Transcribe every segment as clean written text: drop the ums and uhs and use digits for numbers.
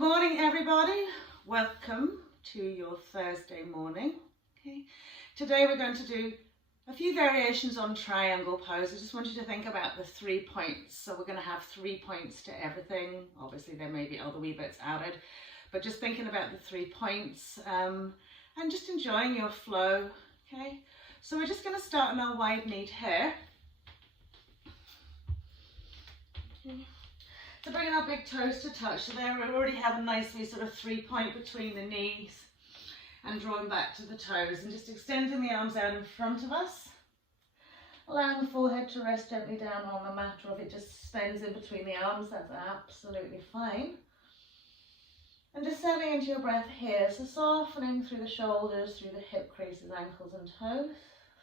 Good morning, everybody. Welcome to your Thursday morning. Okay. Today we're going to do a few variations on triangle pose. I just want you to think about the 3 points. So we're going to have 3 points to everything. Obviously there may be other wee bits added, but just thinking about the 3 points and just enjoying your flow. Okay. So we're just going to start on our wide-kneed here. Okay. So bringing our big toes to touch, so there we already have a nicely sort of 3 point between the knees and drawing back to the toes and just extending the arms out in front of us, allowing the forehead to rest gently down on the mat, or if it just spins in between the arms, that's absolutely fine. And just settling into your breath here, so softening through the shoulders, through the hip creases, ankles and toes,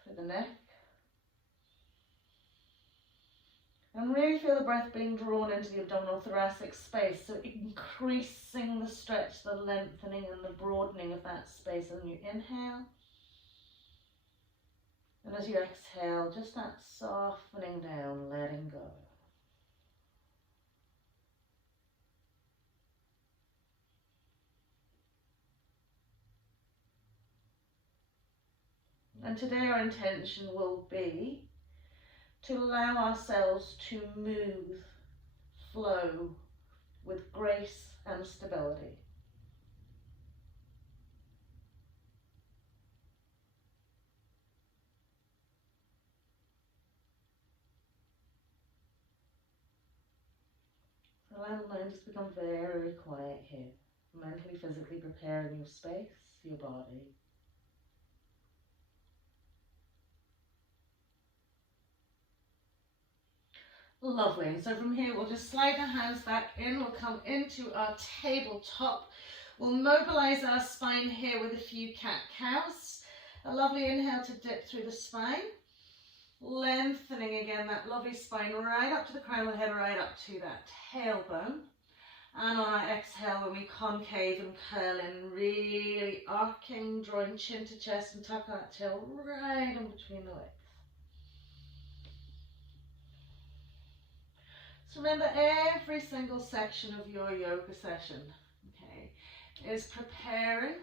through the neck. And really feel the breath being drawn into the abdominal thoracic space, so increasing the stretch, the lengthening and the broadening of that space as you inhale. And as you exhale, just that softening down, letting go. And today our intention will be to allow ourselves to move, flow with grace and stability. So allow the mind to become very quiet here, mentally, physically preparing your space, your body. Lovely, and so from here we'll just slide the hands back in, we'll come into our tabletop. We'll mobilize our spine here with a few cat-cows. A lovely inhale to dip through the spine. Lengthening again that lovely spine right up to the crown of the head, right up to that tailbone. And on our exhale, when we concave and curl in, really arcing, drawing chin to chest and tuck that tail right in between the legs. So remember, every single section of your yoga session, okay, is preparing,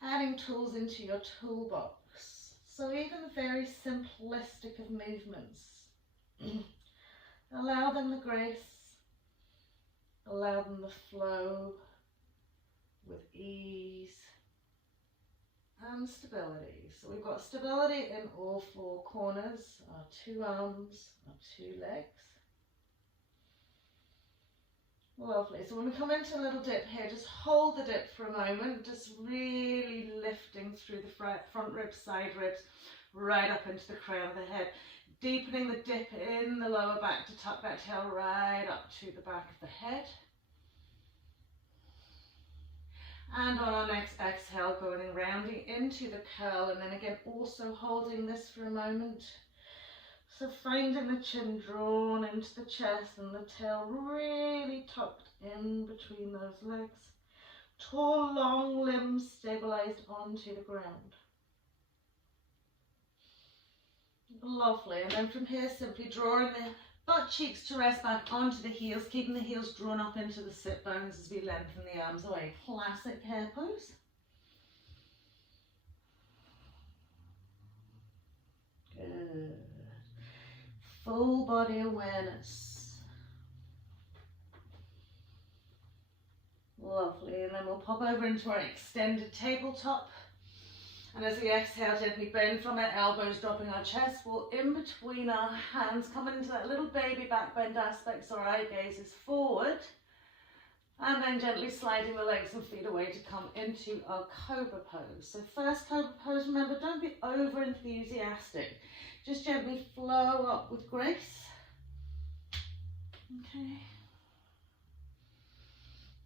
adding tools into your toolbox. So even the very simplistic of movements, allow them the grace, allow them the flow with ease and stability. So we've got stability in all 4 corners, our 2 arms, our 2 legs. Lovely. So when we come into a little dip here, just hold the dip for a moment, just really lifting through the front ribs, side ribs, right up into the crown of the head. Deepening the dip in the lower back to tuck that tail right up to the back of the head. And on our next exhale, going and rounding into the curl, and then again also holding this for a moment. So finding the chin drawn into the chest and the tail really tucked in between those legs. Tall, long limbs stabilized onto the ground. Lovely. And then from here, simply drawing the butt cheeks to rest back onto the heels, keeping the heels drawn up into the sit bones as we lengthen the arms away. Classic hair pose. Good. Full body awareness. Lovely, and then we'll pop over into our extended tabletop. And as we exhale, gently bend from our elbows, dropping our chest. We'll in between our hands, coming into that little baby back bend aspect, so our eye gaze is forward. And then gently sliding the legs and feet away to come into our cobra pose. So first cobra pose, remember, don't be over enthusiastic. Just gently flow up with grace. Okay.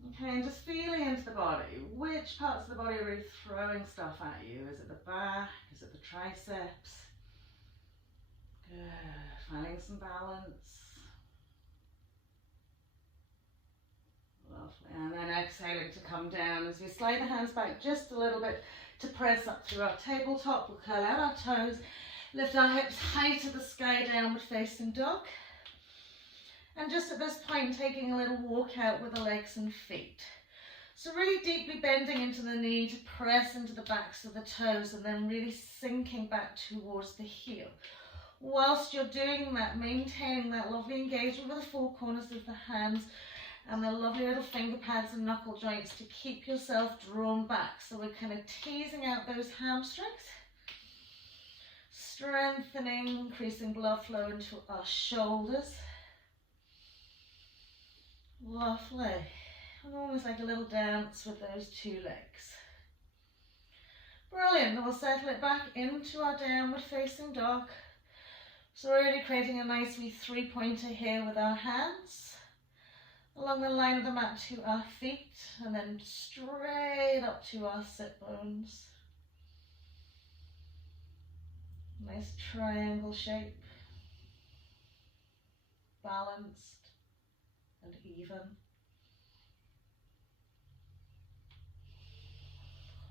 Okay, and just feeling into the body. Which parts of the body are really throwing stuff at you? Is it the back? Is it the triceps? Good. Finding some balance. Lovely. And then exhaling to come down as we slide the hands back just a little bit to press up through our tabletop. We'll curl out our toes. Lift our hips high to the sky, downward facing dog. And just at this point, taking a little walk out with the legs and feet. So really deeply bending into the knee to press into the backs of the toes and then really sinking back towards the heel. Whilst you're doing that, maintaining that lovely engagement with the four corners of the hands and the lovely little finger pads and knuckle joints to keep yourself drawn back. So we're kind of teasing out those hamstrings, strengthening, increasing blood flow into our shoulders. Lovely. Almost like a little dance with those two legs. Brilliant. Then we'll settle it back into our downward facing dog. So we're really creating a nice wee three-pointer here with our hands along the line of the mat to our feet and then straight up to our sit bones. Nice triangle shape, balanced and even.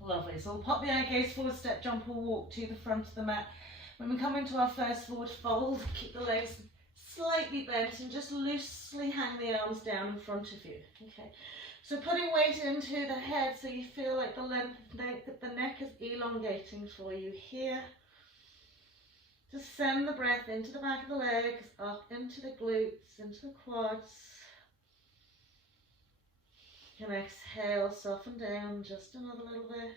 Lovely. So we'll pop the eye gaze forward, step, jump or walk to the front of the mat. When we come into our first forward fold, keep the legs slightly bent and just loosely hang the arms down in front of you. Okay. So putting weight into the head so you feel like the length of the neck is elongating for you here. Just send the breath into the back of the legs, up into the glutes, into the quads. And exhale, soften down just another little bit.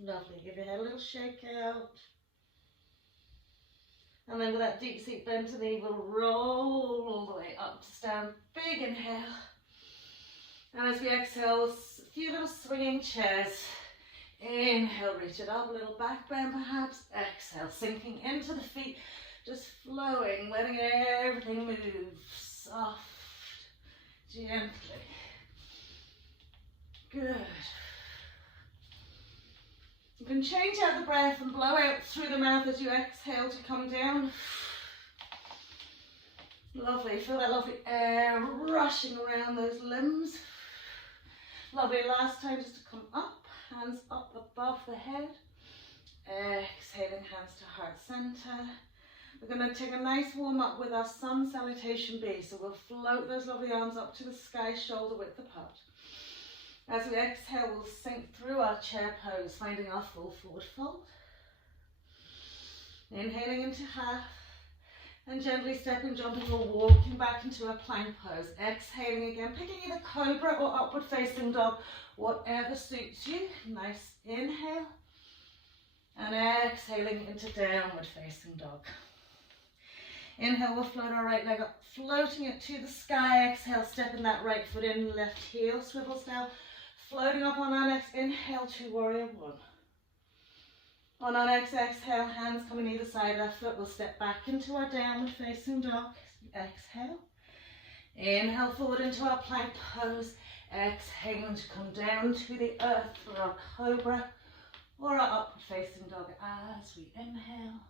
Lovely. Give your head a little shake out. And then with that deep seat bend to the knee, we'll roll all the way up to stand. Big inhale. And as we exhale, a few little swinging chairs. Inhale, reach it up, a little back bend perhaps. Exhale, sinking into the feet, just flowing, letting everything move. Soft, gently. Good. You can change out the breath and blow out through the mouth as you exhale to come down. Lovely. Feel that lovely air rushing around those limbs. Lovely. Last time just to come up. Hands up above the head. Exhaling, hands to heart center. We're going to take a nice warm up with our sun salutation B. So we'll float those lovely arms up to the sky, shoulder width apart. As we exhale, we'll sink through our chair pose, finding our full forward fold. Inhaling into half, and gently stepping, jumping or walking back into a plank pose. Exhaling again, picking either cobra or upward facing dog, whatever suits you. Nice inhale, and exhaling into downward facing dog. Inhale, we'll float our right leg up, floating it to the sky. Exhale, stepping that right foot in, left heel swivels now. Floating up on our next inhale to warrior one. On our next exhale, hands coming either side of our foot, we'll step back into our downward facing dog. Exhale. Inhale forward into our plank pose. Exhaling to come down to the earth for our cobra or our upward facing dog as we inhale.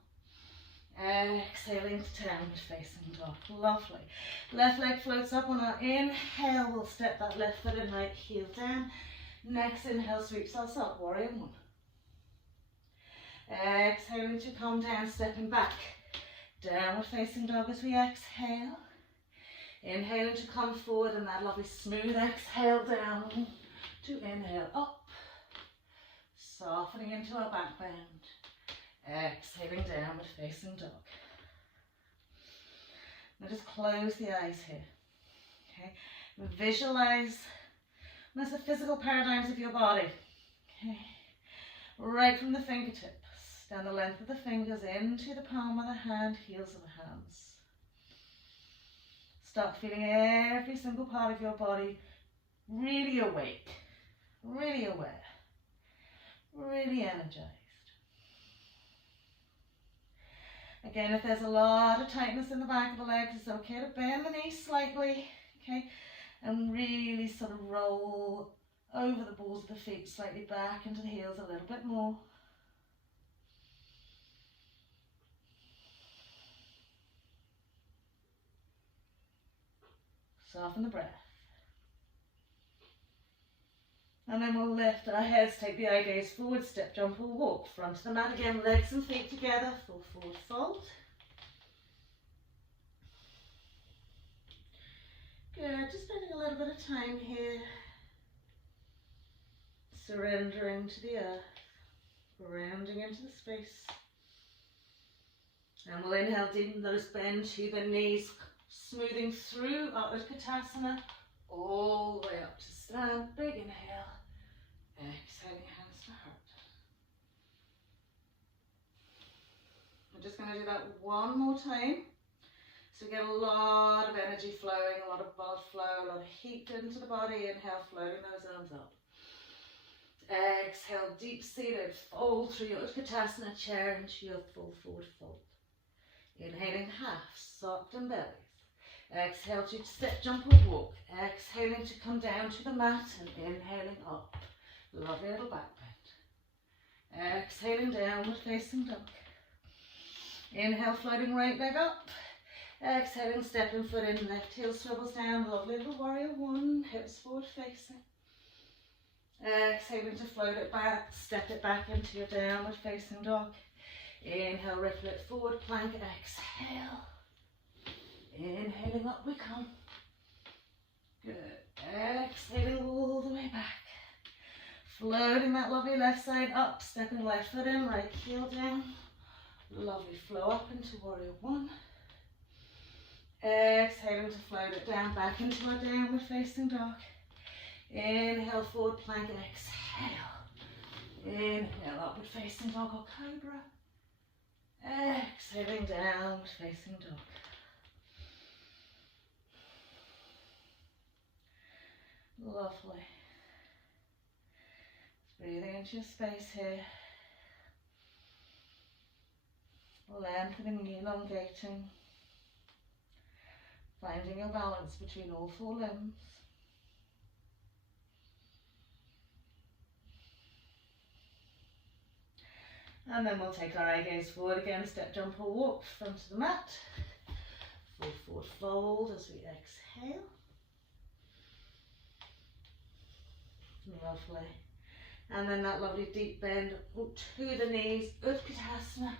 Exhaling to downward facing dog. Lovely. Left leg floats up on our inhale. We'll step that left foot in, right heel down. Next inhale sweeps us up, warrior one. Exhaling to come down, stepping back. Downward facing dog as we exhale. Inhaling to come forward and that lovely smooth exhale down to inhale up. Softening into our back bend. Exhaling downward facing dog. Now just close the eyes here. Okay. Visualize the physical paradigms of your body. Okay. Right from the fingertips, down the length of the fingers, into the palm of the hand, heels of the hands. Start feeling every single part of your body really awake, really aware, really energized. Again, if there's a lot of tightness in the back of the legs, it's okay to bend the knees slightly, okay, and really sort of roll over the balls of the feet, slightly back into the heels a little bit more. Soften the breath. And then we'll lift our heads, take the eye gaze forward, step, jump or walk. Front of the mat again, legs and feet together, full forward fold. Good, just spending a little bit of time here. Surrendering to the earth, grounding into the space. And we'll inhale, deepen those bend to the knees, smoothing through our Utkatasana, all the way up to stand. Big inhale. Exhaling, hands to heart. We're just going to do that one more time. So we get a lot of energy flowing, a lot of blood flow, a lot of heat into the body. Inhale, floating those arms up. Exhale, deep seated, fold through your Utkatasana chair into your full forward fold. Inhaling half, soften bellies. Exhale to step, jump or walk. Exhaling to come down to the mat and inhaling up. Lovely little back bend. Exhaling, downward facing dog. Inhale, floating right leg up. Exhaling, stepping foot in, left heel swivels down. Lovely little warrior one, hips forward facing. Exhaling to float it back, step it back into your downward facing dog. Inhale, ripple it forward, plank, exhale. Inhaling, up we come. Good. Exhaling all the way back. Floating that lovely left side up, stepping left foot in, right heel down. Lovely flow up into warrior one. Exhaling to float it down, back into our downward facing dog. Inhale, forward plank, exhale. Inhale, upward facing dog or cobra. Exhaling, downward facing dog. Lovely. Breathing into your space here. Lengthening, elongating. Finding your balance between all four limbs. And then we'll take our eye gaze forward again, step, jump or walk, front of the mat. Full forward fold as we exhale. Lovely. And then that lovely deep bend to the knees, Utkatasana,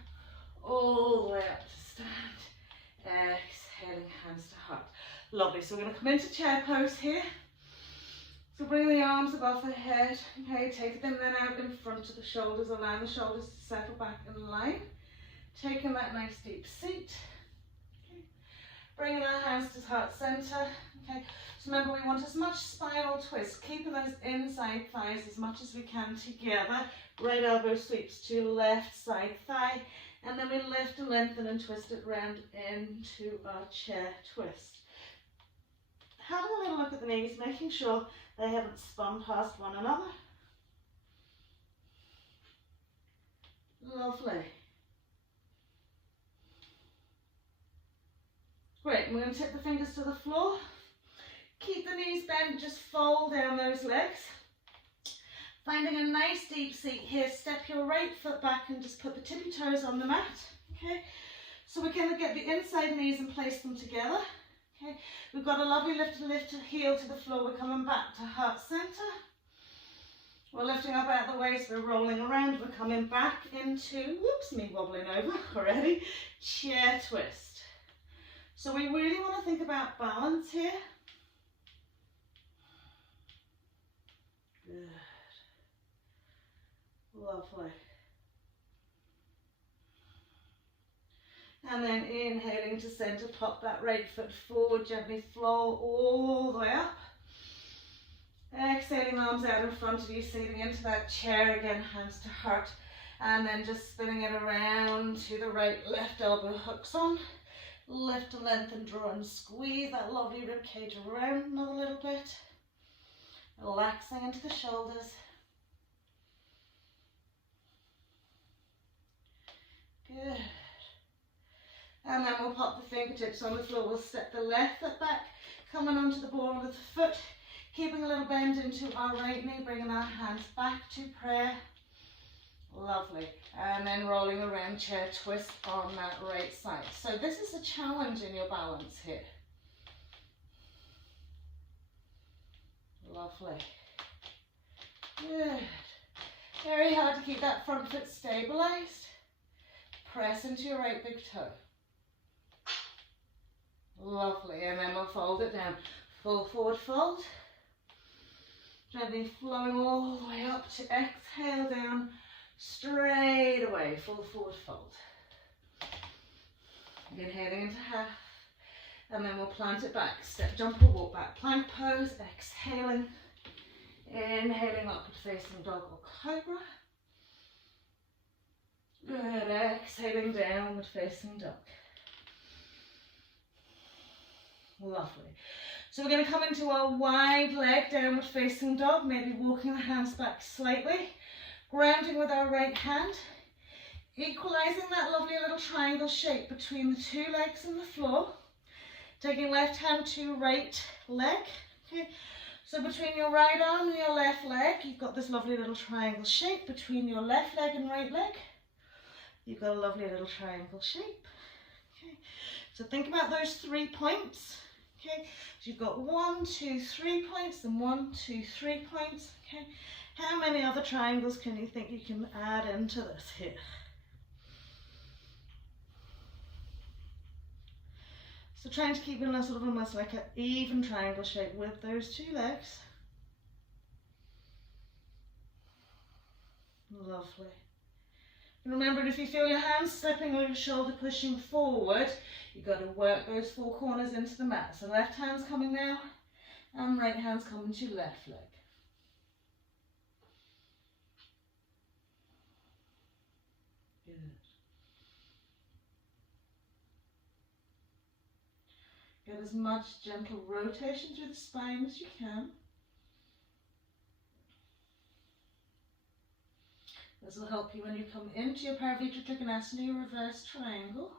all the way up to stand. Exhaling, hands to heart. Lovely. So we're going to come into chair pose here. So bring the arms above the head. Okay, take them then out in front of the shoulders, allowing the shoulders to settle back in line. Taking that nice deep seat. Okay. Bringing our hands to heart center. Okay. So remember, we want as much spinal twist, keeping those inside thighs as much as we can together. Right elbow sweeps to left side thigh. And then we lift and lengthen and twist it round into our chair twist. Having a little look at the knees, making sure they haven't spun past one another. Lovely. Great, and we're going to tip the fingers to the floor. Keep the knees bent, just fold down those legs. Finding a nice deep seat here, step your right foot back and just put the tippy toes on the mat. Okay, so we're going to get the inside knees and place them together. Okay, we've got a lovely lift heel to the floor. We're coming back to heart center. We're lifting up out of the waist. We're rolling around. We're coming back into, whoops, me wobbling over already, chair twist. So we really want to think about balance here. Good. Lovely. And then inhaling to center, pop that right foot forward, gently flow all the way up. Exhaling, arms out in front of you, seating into that chair again, hands to heart. And then just spinning it around to the right, left elbow hooks on. Lift and lengthen, draw and squeeze that lovely rib cage around another little bit. Relaxing into the shoulders. Good. And then we'll pop the fingertips on the floor. We'll step the left foot back, coming onto the ball of the foot, keeping a little bend into our right knee, bringing our hands back to prayer. Lovely. And then rolling around, chair twist on that right side. So this is a challenge in your balance here. Lovely. Good. Very hard to keep that front foot stabilized. Press into your right big toe. Lovely, and then we'll fold it down. Full forward fold. Gently flowing all the way up to exhale down, straight away, full forward fold. Inhaling into half, and then we'll plant it back. Step, jump, or walk back. Plank pose, exhaling. Inhaling upward facing dog or cobra. Good, exhaling downward facing dog. Lovely. So we're going to come into our wide leg downward facing dog, maybe walking the hands back slightly, grounding with our right hand, equalizing that lovely little triangle shape between the two legs and the floor, taking left hand to right leg. Okay. So between your right arm and your left leg, you've got this lovely little triangle shape. Between your left leg and right leg, you've got a lovely little triangle shape. Okay. So think about those 3 points. Okay. So you've got 1, 2, 3 points and 1, 2, 3 points. Okay. How many other triangles can you think you can add into this here? So trying to keep it in a sort of almost like an even triangle shape with those two legs. Lovely. And remember, if you feel your hands slipping or your shoulder pushing forward, you've got to work those 4 corners into the mat. So left hand's coming now, and right hand's coming to left leg. Good. Get as much gentle rotation through the spine as you can. This will help you when you come into your Parvitra Trikonasana, your reverse triangle.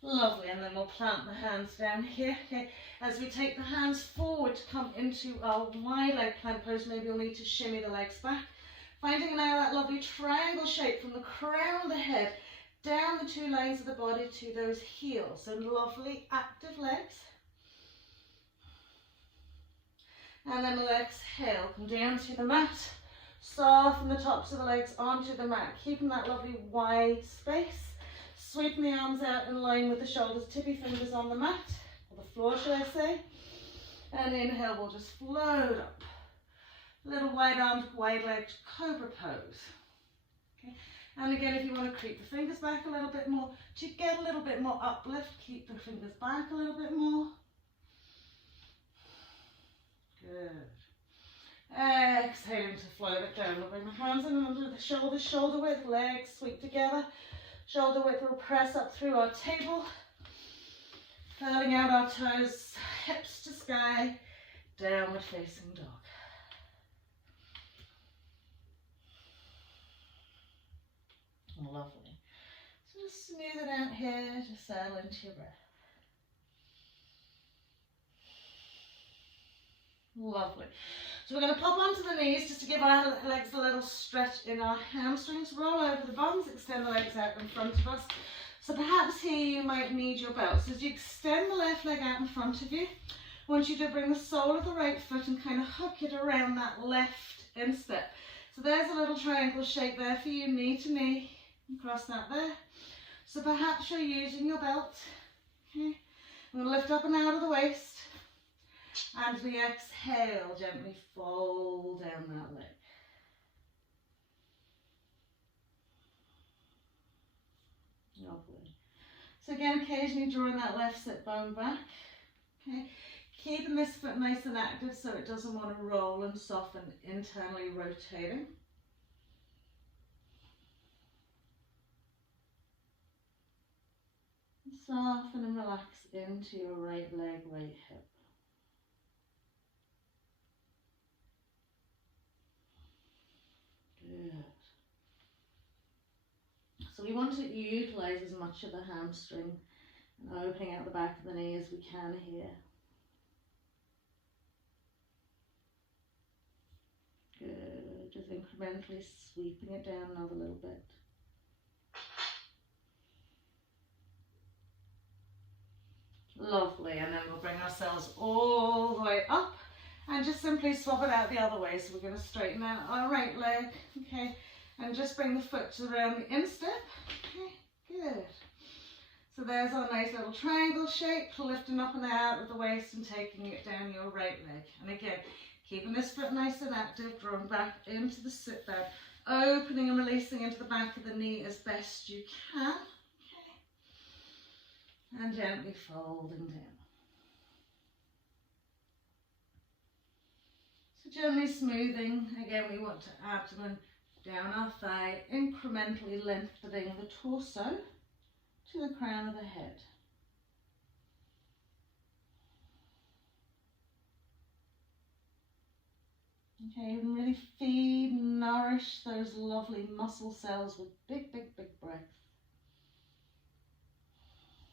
Lovely, and then we'll plant the hands down here. Okay, as we take the hands forward to come into our wide leg plank pose, maybe you'll need to shimmy the legs back. Finding now that lovely triangle shape from the crown of the head down the 2 lines of the body to those heels. So lovely active legs. And then we'll exhale, come down to the mat, soften the tops of the legs onto the mat, keeping that lovely wide space, sweeping the arms out in line with the shoulders, tippy fingers on the mat, or the floor should I say, and inhale, we'll just float up, little wide armed, wide legged cobra pose. Okay. And again, if you want to creep the fingers back a little bit more, to get a little bit more uplift, keep the fingers back a little bit more. Good. Exhaling to float it down. We'll bring the hands in under the shoulders, shoulder width, legs sweep together. Shoulder width will press up through our table. Curling out our toes, hips to sky, downward facing dog. Lovely. So just smooth it out here, just settle into your breath. Lovely. So we're going to pop onto the knees just to give our legs a little stretch in our hamstrings. Roll over the bums, extend the legs out in front of us. So perhaps here you might need your belt. So as you extend the left leg out in front of you, I want you to bring the sole of the right foot and kind of hook it around that left instep. So there's a little triangle shape there for you, knee to knee. Cross that there. So perhaps you're using your belt. Okay. We'll lift up and out of the waist. And we exhale, gently fold down that leg. Lovely. So again, occasionally drawing that left sit bone back. Okay. Keeping this foot nice and active so it doesn't want to roll and soften, internally rotating. Soften and relax into your right leg, right hip. Good. So we want to utilize as much of the hamstring and opening out the back of the knee as we can here. Good. Just incrementally sweeping it down another little bit. Lovely, and then we'll bring ourselves all the way up And just simply swap it out the other way. So we're going to straighten out our right leg, okay, and just bring the foot to around the instep. Okay, good. So there's our nice little triangle shape, lifting up and out of the waist and taking it down your right leg. And again, keeping this foot nice and active, drawing back into the sit down, opening and releasing into the back of the knee as best you can. Okay. And gently folding down. So gently smoothing. Again, we want to abdomen down our thigh, incrementally lengthening the torso to the crown of the head. Okay, and really feed, nourish those lovely muscle cells with big, big, big breath.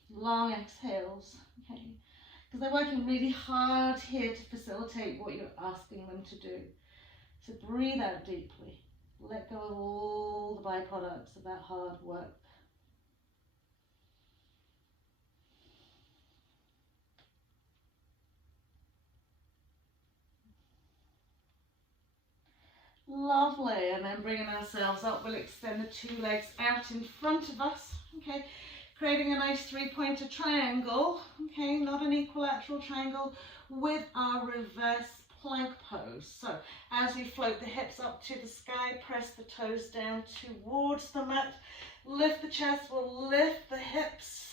Long exhales, okay, because they're working really hard here to facilitate what you're asking them to do. So breathe out deeply. Let go of all the byproducts of that hard work. Lovely, and then bringing ourselves up, we'll extend the two legs out in front of us, okay, creating a nice three-pointer triangle, okay, not an equilateral triangle, with our reverse plank pose. So as we float the hips up to the sky, press the toes down towards the mat, lift the chest, we'll lift the hips,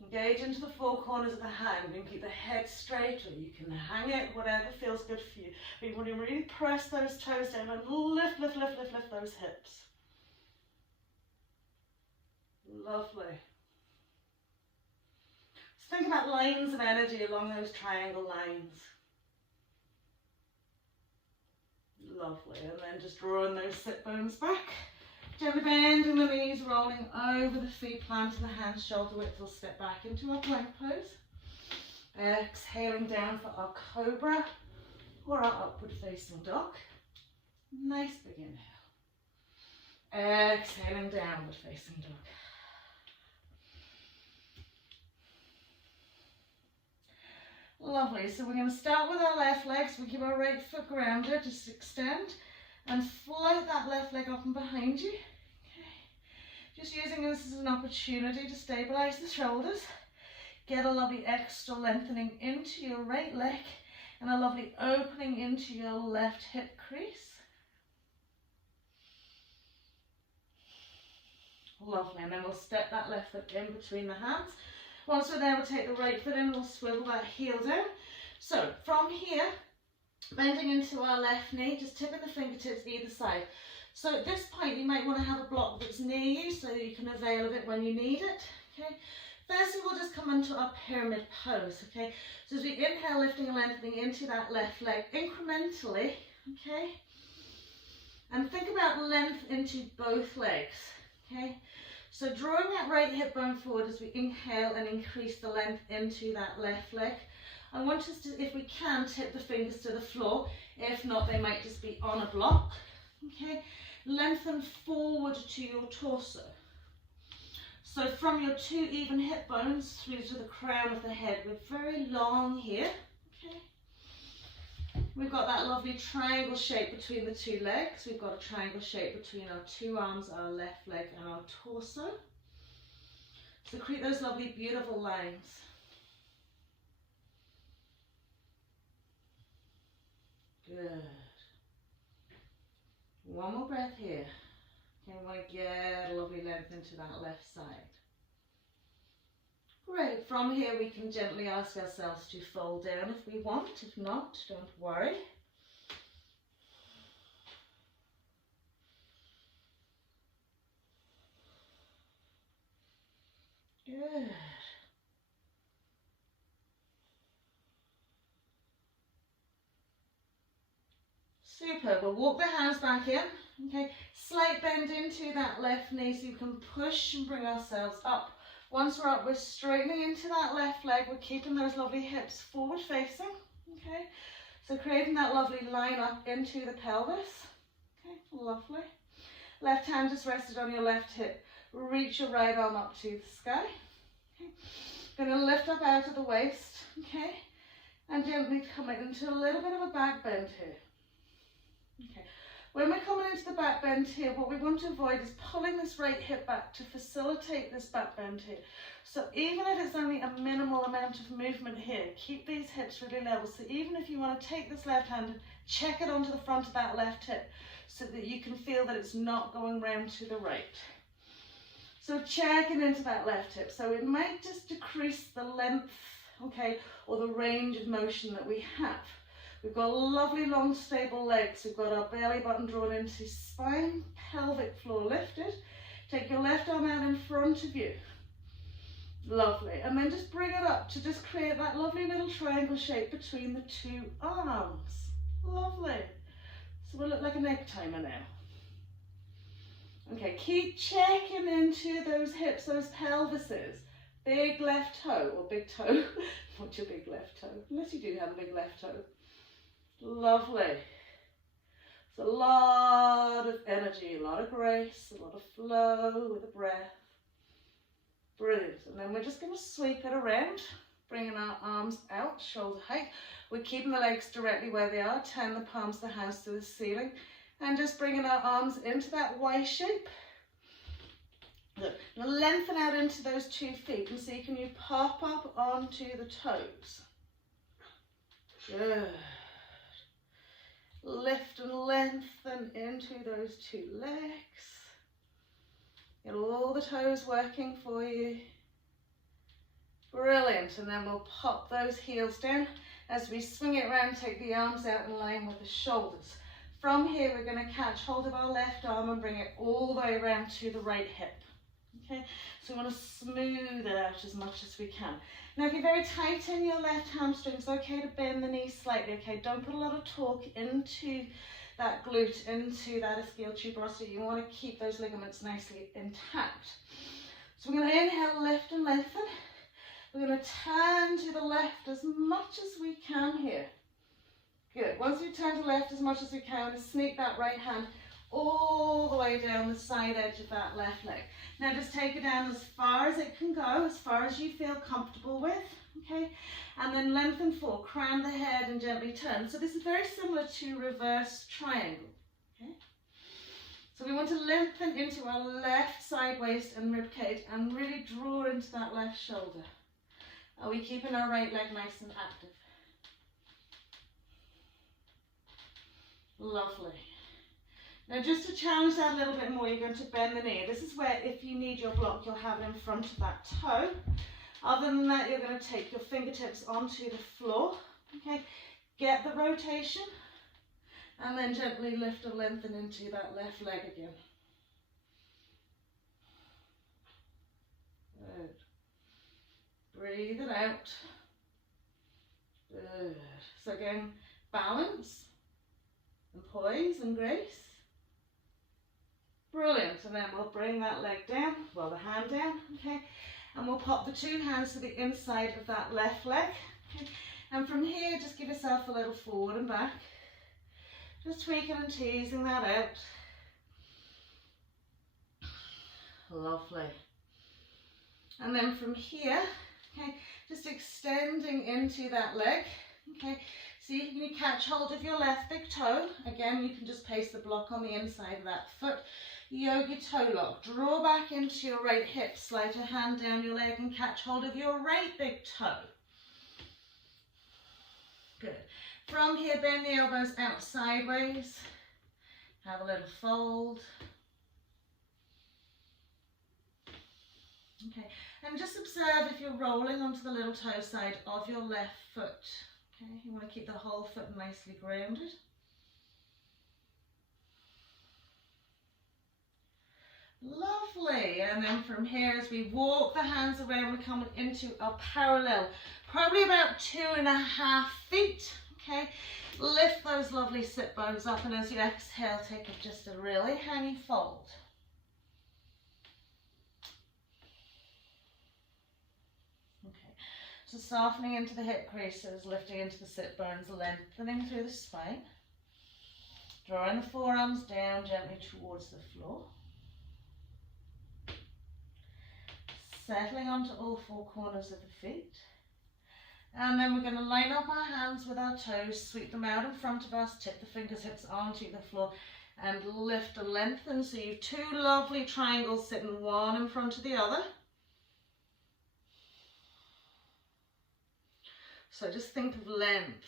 engage into the four corners of the hand and keep the head straight, or you can hang it, whatever feels good for you. But you want to really press those toes down and lift, lift, lift, lift, lift those hips. Lovely. Just think about lines of energy along those triangle lines. Lovely. And then just drawing those sit bones back. Gently bending the knees, rolling over the feet, planting the hands shoulder width. We'll step back into our plank pose. Exhaling down for our cobra or our upward facing dog. Nice big inhale. Exhaling downward facing dog. Lovely. So we're going to start with our left leg. So we keep our right foot grounded, just extend. And float that left leg up and behind you. Okay. Just using this as an opportunity to stabilize the shoulders. Get a lovely extra lengthening into your right leg and a lovely opening into your left hip crease. Lovely. And then we'll step that left foot in between the hands. Once we're there, we'll take the right foot in, we'll swivel that heel down. So from here, bending into our left knee, just tipping the fingertips either side. So at this point, you might want to have a block that's near you so that you can avail of it when you need it. Okay. Firstly, we'll just come into our pyramid pose. Okay. So as we inhale, lifting and lengthening into that left leg incrementally. Okay. And think about length into both legs. Okay. So drawing that right hip bone forward as we inhale and increase the length into that left leg. I want us to, if we can, tip the fingers to the floor. If not, they might just be on a block. Okay, lengthen forward to your torso. So from your two even hip bones through to the crown of the head. We're very long here. Okay, we've got that lovely triangle shape between the two legs. We've got a triangle shape between our two arms, our left leg and our torso. So create those lovely, beautiful lines. Good. One more breath here. Okay, we want to get a lovely length into that left side. Great. From here, we can gently ask ourselves to fold down if we want. If not, don't worry. Good. Super. We'll walk the hands back in. Okay. Slight bend into that left knee so you can push and bring ourselves up. Once we're up, we're straightening into that left leg. We're keeping those lovely hips forward facing. Okay. So creating that lovely line up into the pelvis. Okay. Lovely. Left hand just rested on your left hip. Reach your right arm up to the sky. Okay. Going to lift up out of the waist. Okay. and gently coming into a little bit of a back bend here. Okay. When we're coming into the back bend here, what we want to avoid is pulling this right hip back to facilitate this back bend here. So even if it's only a minimal amount of movement here, keep these hips really level. So even if you want to take this left hand and check it onto the front of that left hip so that you can feel that it's not going round to the right. So checking into that left hip. So it might just decrease the length, okay, or the range of motion that we have. We've got lovely long stable legs. We've got our belly button drawn into spine, pelvic floor lifted. Take your left arm out in front of you. Lovely. And then just bring it up to just create that lovely little triangle shape between the two arms. Lovely. So we'll look like an egg timer now. Okay, keep checking into those hips, those pelvises. Big left toe, or big toe. What's your big left toe? Unless you do have a big left toe. Lovely. It's a lot of energy, a lot of grace, a lot of flow with the breath. Brilliant. And then we're just going to sweep it around, bringing our arms out, shoulder height. We're keeping the legs directly where they are. Turn the palms of the hands to the ceiling. And just bringing our arms into that Y shape. Good. Now lengthen out into those 2 feet and see, can you pop up onto the toes? Good. Lift and lengthen into those 2 legs. Get all the toes working for you. Brilliant. And then we'll pop those heels down. As we swing it around, take the arms out in line with the shoulders. From here, we're going to catch hold of our left arm and bring it all the way around to the right hip. Okay, so we want to smooth it out as much as we can. Now, if you're very tight in your left hamstring, it's okay to bend the knee slightly, okay? Don't put a lot of torque into that glute, into that ischial tuberosity. You want to keep those ligaments nicely intact. So we're going to inhale, lift and lengthen. We're going to turn to the left as much as we can here. Good. Once we turn to the left as much as we can, sneak that right hand all the way down the side edge of that left leg. Now just take it down as far as it can go, as far as you feel comfortable with, okay? And then lengthen forward, crown the head and gently turn. So this is very similar to reverse triangle, okay? So we want to lengthen into our left side waist and rib cage and really draw into that left shoulder. Are we keeping our right leg nice and active? Lovely. Now just to challenge that a little bit more, you're going to bend the knee. This is where if you need your block, you'll have it in front of that toe. Other than that, you're going to take your fingertips onto the floor. Okay, get the rotation and then gently lift and lengthen into that left leg again. Good. Breathe it out. Good. So again, balance and poise and grace. Brilliant. And then we'll bring that leg down, well, the hand down, okay? And we'll pop the 2 hands to the inside of that left leg. Okay? And from here, just give yourself a little forward and back. Just tweaking and teasing that out. Lovely. And then from here, okay, just extending into that leg, okay? See if you can catch hold of your left big toe. Again, you can just place the block on the inside of that foot. Yogi toe lock. Draw back into your right hip. Slide your hand down your leg and catch hold of your right big toe. Good. From here, bend the elbows out sideways. Have a little fold. Okay. And just observe if you're rolling onto the little toe side of your left foot. Okay, you want to keep the whole foot nicely grounded. Lovely. And then from here, as we walk the hands around, we're coming into a parallel, probably about 2.5 feet. Okay, lift those lovely sit bones up, and as you exhale, take just a really hanging fold. So softening into the hip creases, lifting into the sit bones, lengthening through the spine. Drawing the forearms down gently towards the floor. Settling onto all 4 corners of the feet. And then we're going to line up our hands with our toes, sweep them out in front of us, tip the fingertips onto the floor, and lift and lengthen. So you have two lovely triangles sitting one in front of the other. So just think of length,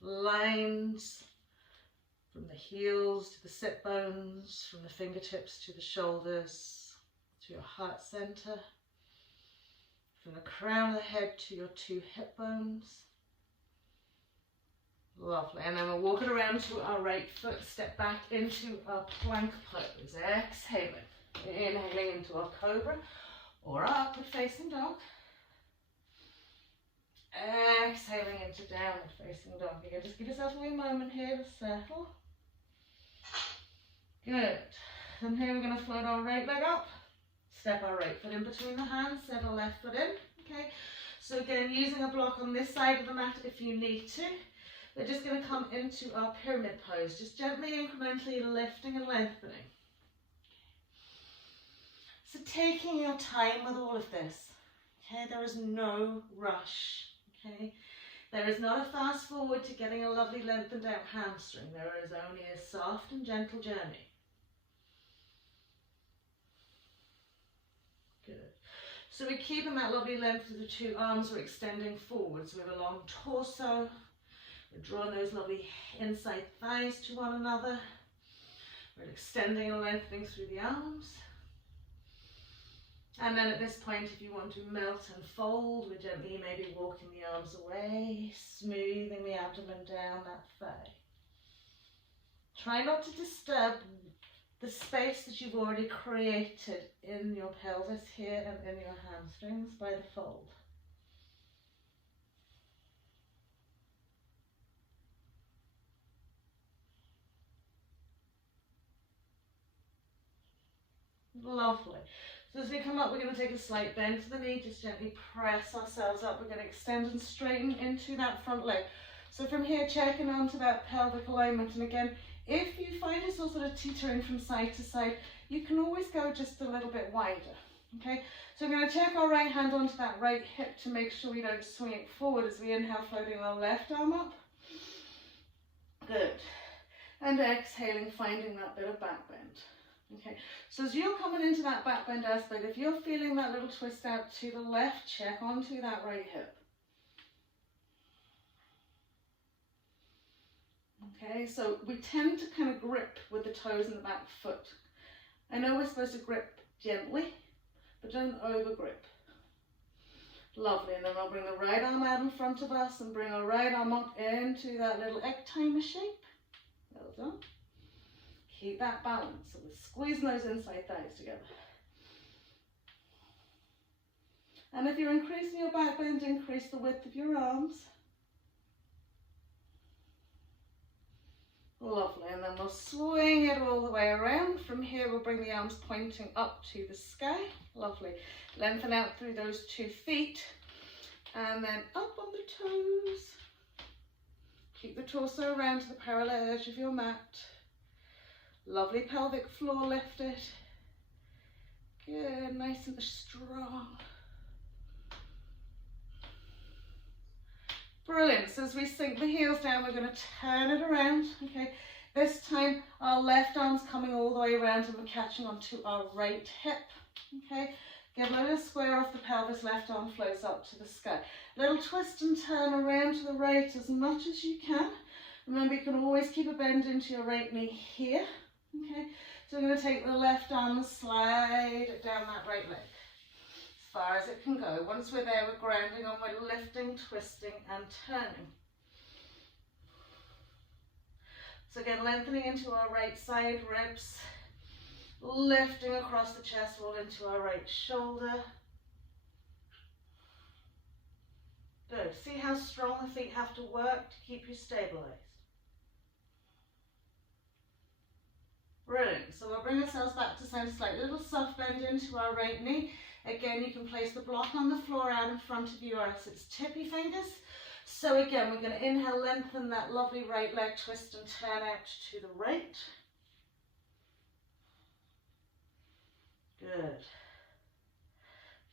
lines from the heels to the sit bones, from the fingertips to the shoulders, to your heart center, from the crown of the head to your two hip bones. Lovely. And then we'll walk it around to our right foot, step back into our plank pose. Exhaling. Inhaling into our cobra or our upward facing dog. Exhaling into downward facing dog. Again, just give yourself a wee moment here to settle. Good. From here we're going to float our right leg up. Step our right foot in between the hands, set our left foot in. Okay. So again, using a block on this side of the mat if you need to. We're just going to come into our pyramid pose, just gently, incrementally lifting and lengthening. So taking your time with all of this. Okay, there is no rush. Okay, there is not a fast forward to getting a lovely lengthened out hamstring. There is only a soft and gentle journey. Good. So we're keeping that lovely length of the two arms. We're extending forwards with a long torso. We're drawing those lovely inside thighs to one another. We're extending and lengthening through the arms. And then at this point, if you want to melt and fold, we're gently maybe walking the arms away, smoothing the abdomen down that thigh. Try not to disturb the space that you've already created in your pelvis here and in your hamstrings by the fold. Lovely. So as we come up, we're going to take a slight bend to the knee, just gently press ourselves up. We're going to extend and straighten into that front leg. So from here, checking onto that pelvic alignment. And again, if you find yourself sort of teetering from side to side, you can always go just a little bit wider. Okay, so we're going to check our right hand onto that right hip to make sure we don't swing it forward as we inhale, floating our left arm up. Good. And exhaling, finding that bit of back bend. Okay, so as you're coming into that back bend aspect, if you're feeling that little twist out to the left, check onto that right hip. Okay, so we tend to kind of grip with the toes in the back foot. I know we're supposed to grip gently, but don't over grip. Lovely, and then I'll bring the right arm out in front of us and bring our right arm up into that little egg timer shape. Well done. Keep that balance. So we're squeezing those inside thighs together. And if you're increasing your back bend, increase the width of your arms. Lovely, and then we'll swing it all the way around. From here, we'll bring the arms pointing up to the sky. Lovely. Lengthen out through those 2 feet. And then up on the toes. Keep the torso around to the parallel edge of your mat. Lovely pelvic floor lifted. Good, nice and strong. Brilliant. So as we sink the heels down, we're going to turn it around. Okay. This time our left arm's coming all the way around and we're catching onto our right hip. Okay. Get a little square off the pelvis, left arm floats up to the sky. Little twist and turn around to the right as much as you can. Remember, you can always keep a bend into your right knee here. Okay, so we're going to take the left arm and slide it down that right leg as far as it can go. Once we're there, we're grounding on, we're lifting, twisting and turning. So again, lengthening into our right side ribs, lifting across the chest wall into our right shoulder. Good. See how strong the feet have to work to keep you stabilized. Brilliant. So we'll bring ourselves back to center, slight little soft bend into our right knee. Again, you can place the block on the floor out in front of you as its tippy fingers. So again, we're going to inhale, lengthen that lovely right leg, twist and turn out to the right. Good.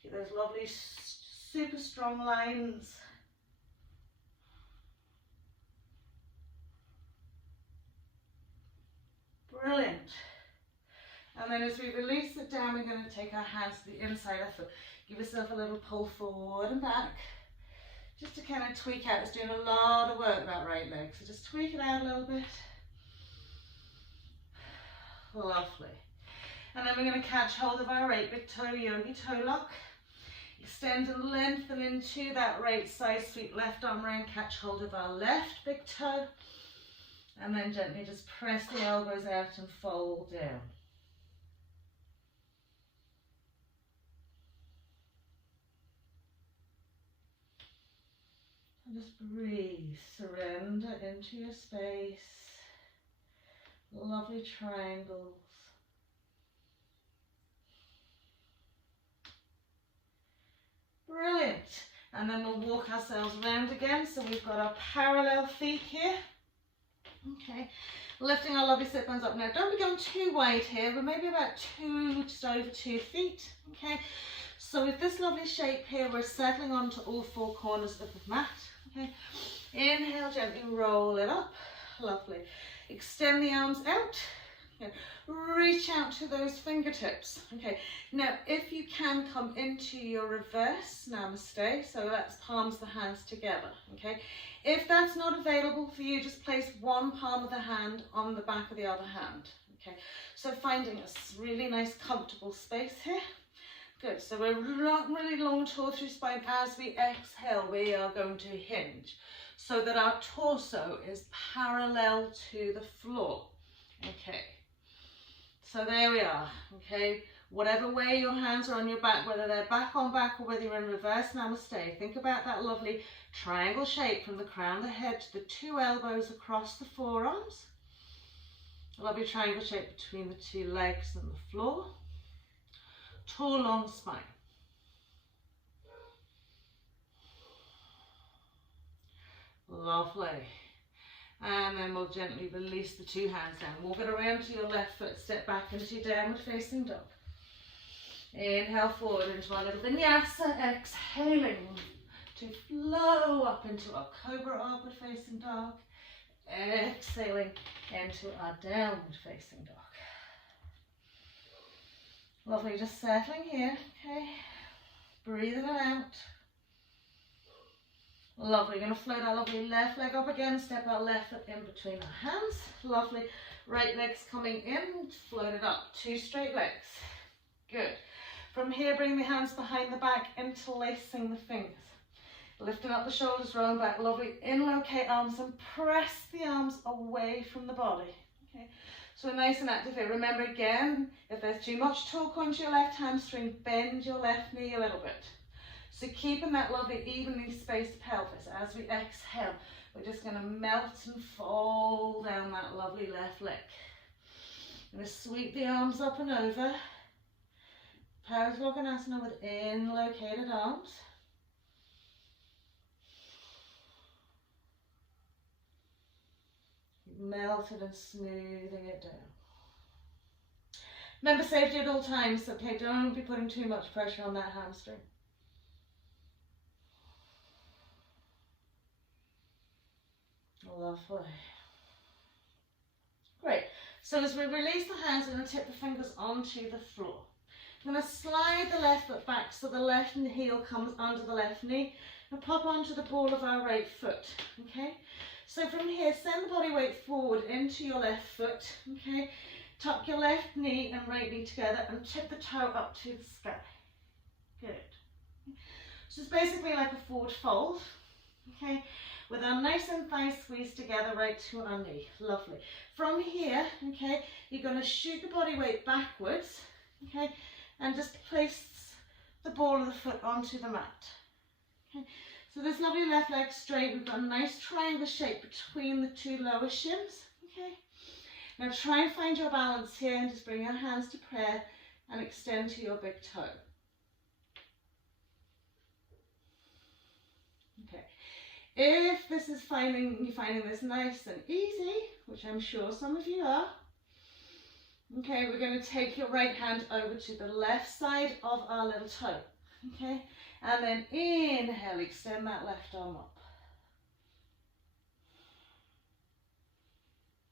Keep those lovely, super strong lines. Brilliant. And then as we release it down, we're going to take our hands to the inside of the foot. Give yourself a little pull forward and back. Just to kind of tweak out. It's doing a lot of work, that right leg. So just tweak it out a little bit. Lovely. And then we're going to catch hold of our right big toe, yogi toe lock. Extend and lengthen into that right side, sweep left arm around, catch hold of our left big toe. And then gently just press the elbows out and fold down. And just breathe, surrender into your space. Lovely triangles. Brilliant. And then we'll walk ourselves around again. So we've got our parallel feet here. Okay. Lifting our lovely sit bones up now. Don't be going too wide here. We're maybe about just over 2 feet. Okay. So with this lovely shape here, we're settling onto all 4 corners of the mat. Okay. Inhale, gently roll it up. Lovely. Extend the arms out. Okay. Reach out to those fingertips. Okay. Now, if you can, come into your reverse Namaste. So that's palms of the hands together. Okay. If that's not available for you, just place one palm of the hand on the back of the other hand. Okay. So finding a really nice, comfortable space here. Good. So we're really long tall through spine. As we exhale, we are going to hinge so that our torso is parallel to the floor. Okay. So there we are. Okay. Whatever way your hands are on your back, whether they're back on back or whether you're in reverse Namaste, think about that lovely triangle shape from the crown of the head to the 2 elbows across the forearms. A lovely triangle shape between the 2 legs and the floor. Tall, long spine. Lovely. And then we'll gently release the 2 hands down. Walk it around to your left foot. Step back into downward facing dog. Inhale forward into our little vinyasa. Exhaling to flow up into our cobra upward facing dog. Exhaling into our downward facing dog. Lovely, just settling here, okay? Breathing it out. Lovely, we're going to float our lovely left leg up again, step our left foot in between our hands. Lovely, right leg's coming in, float it up, 2 straight legs. Good. From here, bring the hands behind the back, interlacing the fingers. Lifting up the shoulders, rolling back, lovely, inlocate arms and press the arms away from the body, okay? So we're nice and active here. Remember again, if there's too much torque onto your left hamstring, bend your left knee a little bit. So keeping that lovely evenly spaced pelvis. As we exhale, we're just going to melt and fold down that lovely left leg. I'm going to sweep the arms up and over. Trikonasana with inlocated arms. Melted and smoothing it down. Remember safety at all times, okay? Don't be putting too much pressure on that hamstring. Lovely. Great. So as we release the hands, we're going to tip the fingers onto the floor. I'm going to slide the left foot back so the left heel comes under the left knee and pop onto the ball of our right foot, okay? So from here, send the body weight forward into your left foot, okay? Tuck your left knee and right knee together and tip the toe up to the sky. Good. So it's basically like a forward fold, okay? With our nice and thigh squeezed together right to our knee. Lovely. From here, okay, you're going to shoot the body weight backwards, okay? And just place the ball of the foot onto the mat, okay? So this lovely left leg straight, we've got a nice triangle shape between the 2 lower shins, okay? Now try and find your balance here and just bring your hands to prayer and extend to your big toe. Okay. If this is you're finding this nice and easy, which I'm sure some of you are, okay, we're going to take your right hand over to the left side of our little toe, okay? And then inhale, extend that left arm up.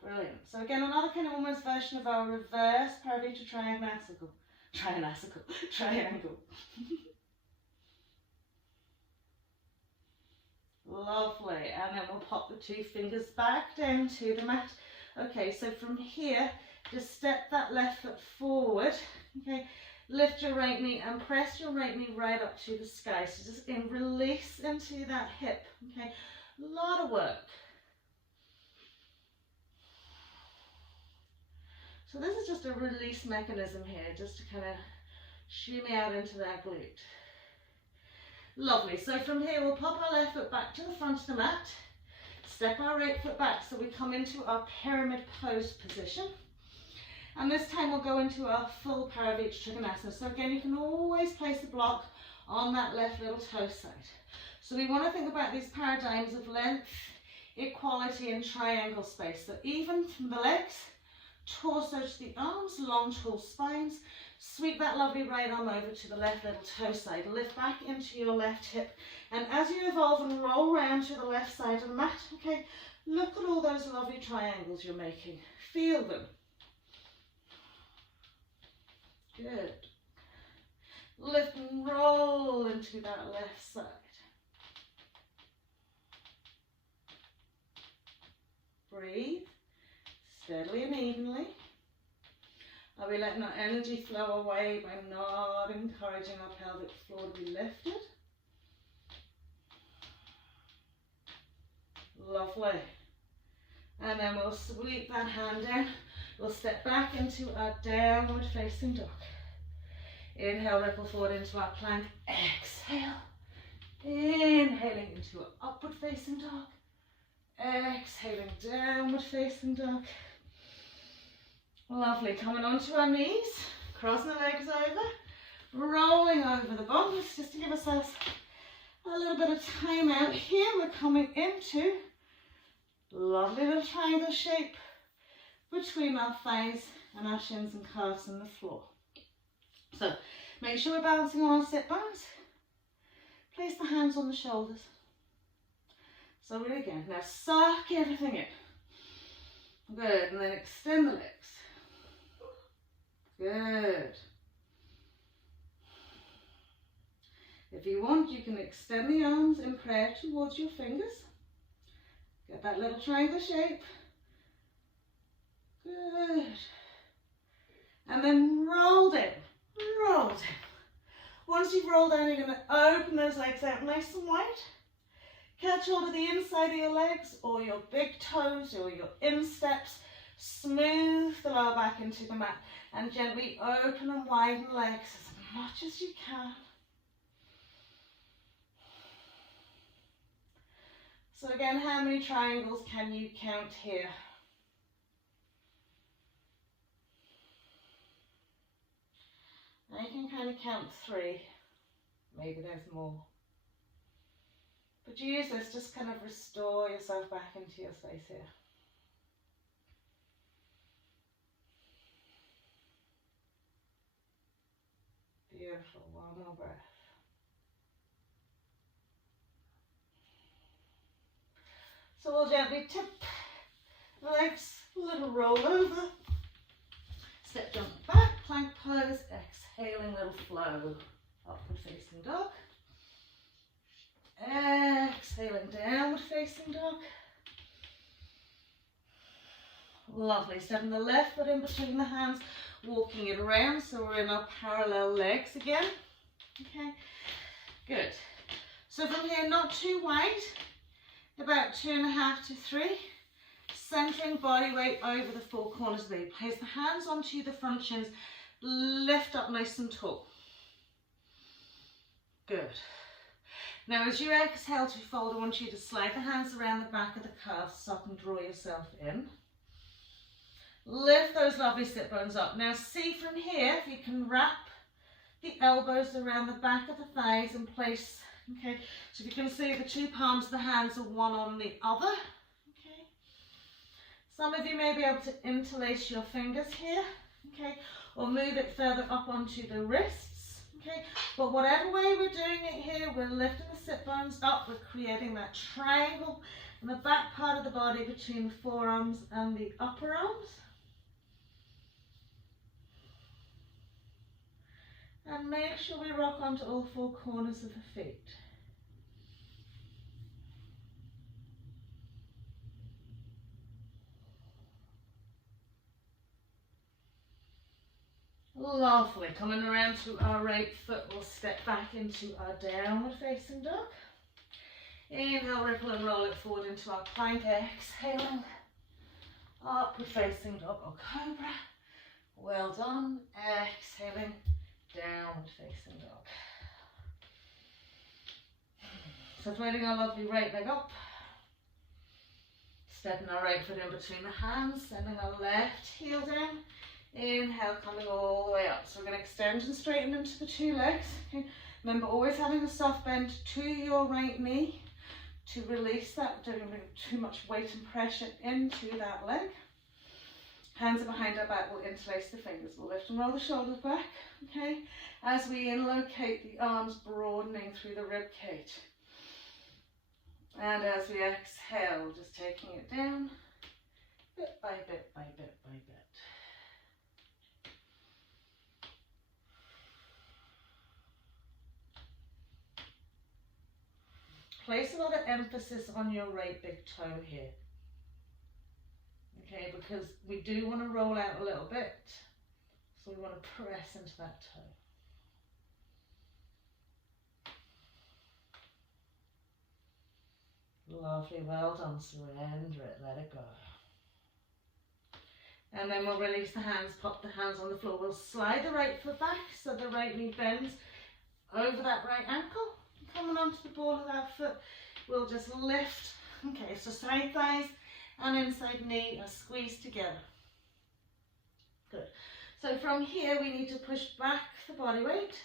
Brilliant. So again, another kind of almost version of our reverse Paravita triangle. Lovely. And then we'll pop the 2 fingers back down to the mat. Okay, so from here, just step that left foot forward. Okay, lift your right knee and press your right knee right up to the sky. So just again, release into that hip. Okay, a lot of work. So this is just a release mechanism here, just to kind of shimmy out into that glute. Lovely. So from here, we'll pop our left foot back to the front of the mat. Step our right foot back so we come into our pyramid pose position. And this time we'll go into our full Paravita Trikonasana. So again, you can always place a block on that left little toe side. So we want to think about these paradigms of length, equality, and triangle space. So even from the legs, torso to the arms, long tall spines. Sweep that lovely right arm over to the left little toe side. Lift back into your left hip. And as you evolve and roll around to the left side of the mat, okay, look at all those lovely triangles you're making. Feel them. Good. Lift and roll into that left side. Breathe steadily and evenly. Are we letting our energy flow away by not encouraging our pelvic floor to be lifted? Lovely. And then we'll sweep that hand down. We'll step back into our downward facing dog. Inhale, ripple forward into our plank. Exhale. Inhaling into an upward facing dog. Exhaling, downward facing dog. Lovely. Coming onto our knees, crossing the legs over, rolling over the bottoms, just to give ourselves a little bit of time out here. We're coming into lovely little triangle shape between our thighs and our shins and calves on the floor. So make sure we're balancing on our sit bones. Place the hands on the shoulders. So really again, now suck everything in. Good, and then extend the legs. Good. If you want, you can extend the arms in prayer towards your fingers. Get that little triangle shape. Good. And then roll down. Roll down. Once you've rolled down, you're going to open those legs out nice and wide. Catch hold of the inside of your legs or your big toes or your insteps. Smooth the lower back into the mat and gently open and widen legs as much as you can. So again, how many triangles can you count here? Now you can kind of count 3. Maybe there's more. But use this, just kind of restore yourself back into your space here. Beautiful, one more breath. So we'll gently tip the legs, a little roll over. Step jump back, plank pose, exhaling, little flow. Upward facing dog. Exhaling, downward facing dog. Lovely. Stepping the left foot in between the hands, walking it around so we're in our parallel legs again. Okay, good. So from here, not too wide, about 2.5 to 3. Centering body weight over the 4 corners of the knee. Place the hands onto the front shins, lift up nice and tall. Good. Now as you exhale to fold, I want you to slide the hands around the back of the calves up and draw yourself in. Lift those lovely sit bones up. Now see from here if you can wrap the elbows around the back of the thighs and place, okay, so if you can see the 2 palms of the hands are one on the other. Okay. Some of you may be able to interlace your fingers here, okay, or move it further up onto the wrists. Okay, but whatever way we're doing it here, we're lifting the sit bones up, we're creating that triangle in the back part of the body between the forearms and the upper arms. And make sure we rock onto all four corners of the feet. Lovely. Coming around to our right foot, we'll step back into our downward facing dog. Inhale, ripple and roll it forward into our plank. Exhaling, upward facing dog or cobra. Well done. Exhaling, downward facing dog. So floating our lovely right leg up. Stepping our right foot in between the hands, sending our left heel down. Inhale, coming all the way up. So we're going to extend and straighten into the two legs. Okay. Remember, always having a soft bend to your right knee to release that. Don't bring too much weight and pressure into that leg. Hands are behind our back. We'll interlace the fingers. We'll lift and roll the shoulders back. Okay. As we inlocate the arms, broadening through the rib cage. And as we exhale, just taking it down, bit by bit by bit by bit. Place a lot of emphasis on your right big toe here. Okay, because we do want to roll out a little bit. So we want to press into that toe. Lovely, well done. Surrender it, let it go. And then we'll release the hands, pop the hands on the floor. We'll slide the right foot back so the right knee bends over that right ankle. Coming onto the ball of our foot, we'll just lift. Okay, so side thighs and inside knee are squeezed together. Good. So from here, we need to push back the body weight.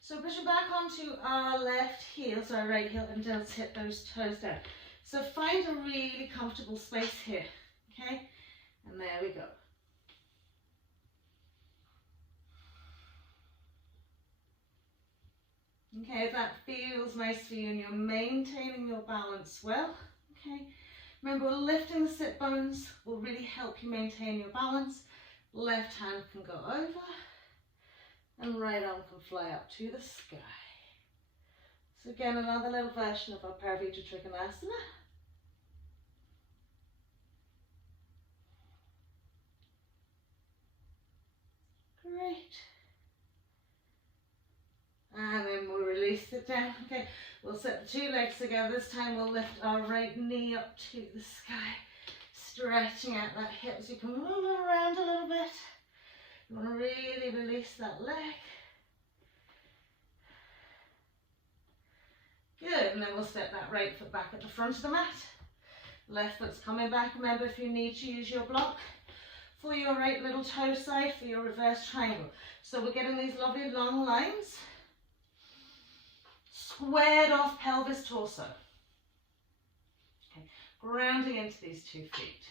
So pushing back onto our left heel, so our right heel, and just hit those toes down. So find a really comfortable space here, okay? And there we go. Okay, if that feels nice for you and you're maintaining your balance well, okay? Remember, lifting the sit bones will really help you maintain your balance. Left hand can go over and right arm can fly up to the sky. So again, another little version of our Paravita Trikonasana. Great. And then we'll release it down. Okay, we'll set the two legs together. This time we'll lift our right knee up to the sky, stretching out that hip so you can move it around a little bit. You want to really release that leg. Good, and then we'll step that right foot back at the front of the mat. Left foot's coming back. Remember, if you need to use your block for your right little toe side for your reverse triangle. So we're getting these lovely long lines. Squared off pelvis, torso. Okay, grounding into these 2 feet.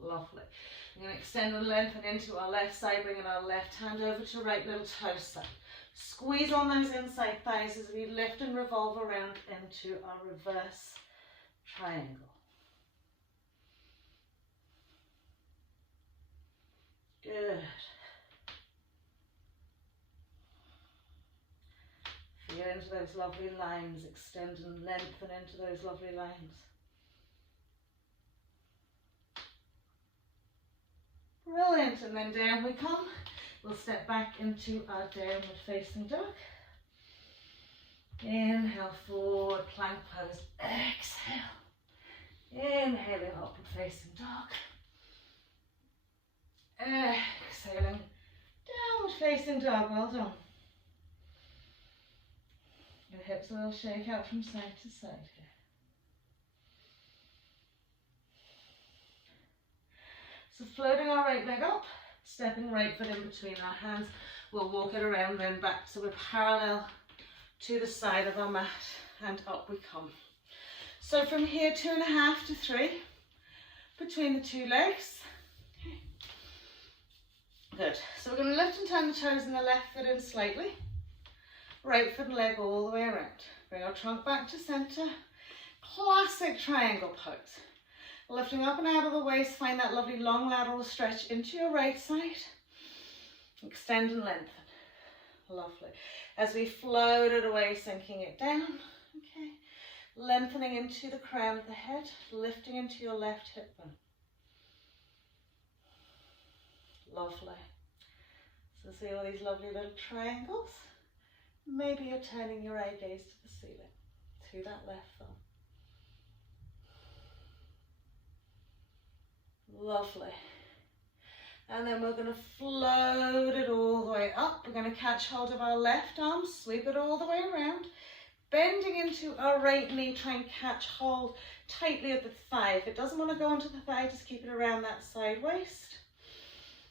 Lovely. We're going to extend and lengthen into our left side, bringing our left hand over to right little toe side. Squeeze on those inside thighs as we lift and revolve around into our reverse triangle. Good. Feel into those lovely lines, extend and lengthen into those lovely lines. Brilliant, and then down we come. We'll step back into our downward facing dog. Inhale, forward plank pose. Exhale. Inhaling, upward facing dog. Exhaling, downward facing dog. Well done. Your hips a little shake out from side to side here. So floating our right leg up, stepping right foot in between our hands. We'll walk it around then back so we're parallel to the side of our mat and up we come. So from here, 2.5 to 3 between the two legs. Okay. Good. So we're going to lift and turn the toes in the left foot in slightly. right foot and leg all the way around. Bring our trunk back to center. Classic triangle pose. Lifting up and out of the waist, find that lovely long lateral stretch into your right side. Extend and lengthen. Lovely. As we float it away, sinking it down. Okay. Lengthening into the crown of the head, lifting into your left hip bone. Lovely. So see all these lovely little triangles? Maybe you're turning your eye gaze to the ceiling, to that left thumb. Lovely. And then we're going to float it all the way up. We're going to catch hold of our left arm, sweep it all the way around. Bending into our right knee, try and catch hold tightly of the thigh. If it doesn't want to go onto the thigh, just keep it around that side waist.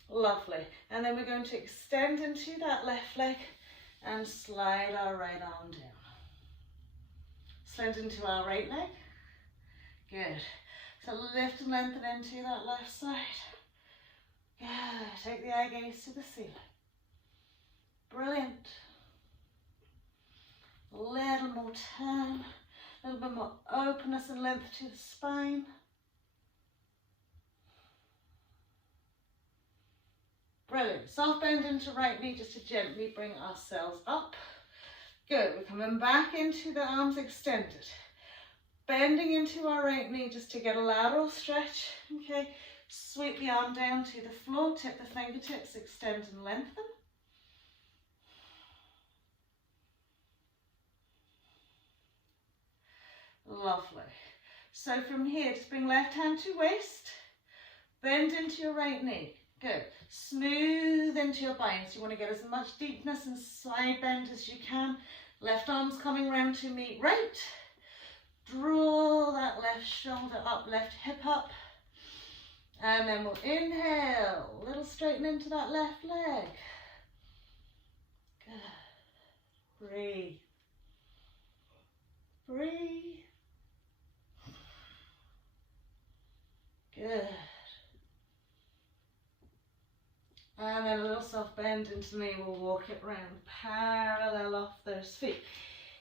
Lovely. And then we're going to extend into that left leg and slide our right arm down. Slide into our right leg. Good. So lift and lengthen into that left side. Good. Take the eye gaze to the ceiling. Brilliant. A little more turn. A little bit more openness and length to the spine. Brilliant. Soft bend into right knee just to gently bring ourselves up. Good. We're coming back into the arms extended. Bending into our right knee just to get a lateral stretch. Okay. Sweep the arm down to the floor. Tip the fingertips. Extend and lengthen. Lovely. So from here, just bring left hand to waist. Bend into your right knee. Good. Smooth into your biceps. You want to get as much deepness and side bend as you can. Left arm's coming round to meet right. Draw that left shoulder up, left hip up. And then we'll inhale. A little straighten into that left leg. Good. Breathe. Breathe. Good. And then a little soft bend into the knee, we'll walk it round, parallel off those feet.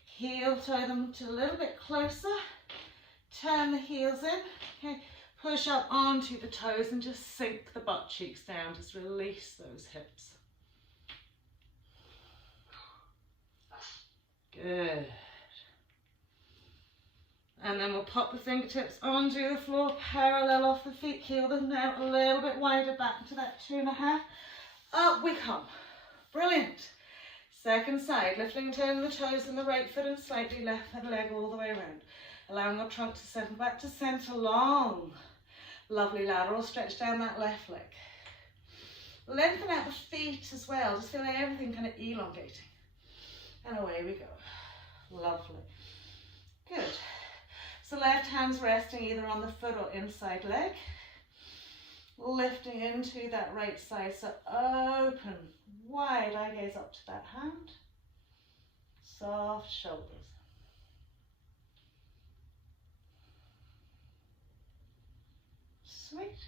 Heel toe them to a little bit closer, turn the heels in, okay, push up onto the toes and just sink the butt cheeks down, just release those hips. Good. And then we'll pop the fingertips onto the floor, parallel off the feet, heel them out a little bit wider back to that 2.5. Up we come. Brilliant. Second side, lifting and turning the toes in the right foot and slightly left leg all the way around. Allowing our trunk to settle back to center, long. Lovely lateral stretch down that left leg. Lengthen out the feet as well, just feel like everything kind of elongating. And away we go. Lovely. Good. So left hand's resting either on the foot or inside leg. Lifting into that right side, so open, wide eye gaze up to that hand. Soft shoulders. Sweet.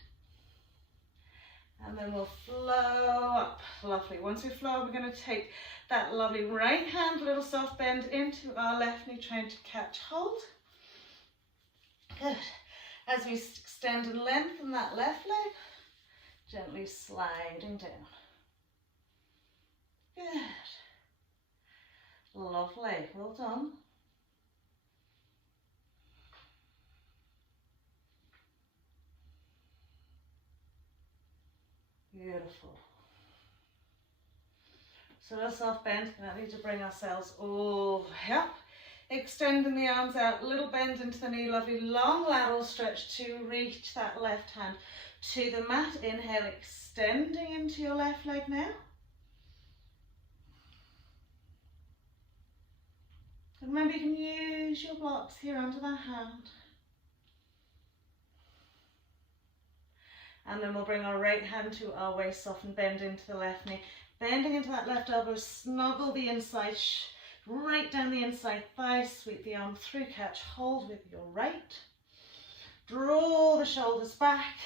And then we'll flow up. Lovely. Once we flow, we're going to take that lovely right hand, little soft bend into our left knee, trying to catch hold. Good. As we extend and lengthen that left leg, gently sliding down. Good. Lovely. Well done. Beautiful. So a soft bend, we don't need to bring ourselves all the way up. Extending the arms out, little bend into the knee, lovely long lateral stretch to reach that left hand to the mat. Inhale, extending into your left leg now. And remember, you can use your blocks here under that hand. And then we'll bring our right hand to our waist, soften, bend into the left knee. Bending into that left elbow, snuggle the inside, right down the inside thigh, sweep the arm through, catch hold with your right. Draw the shoulders back,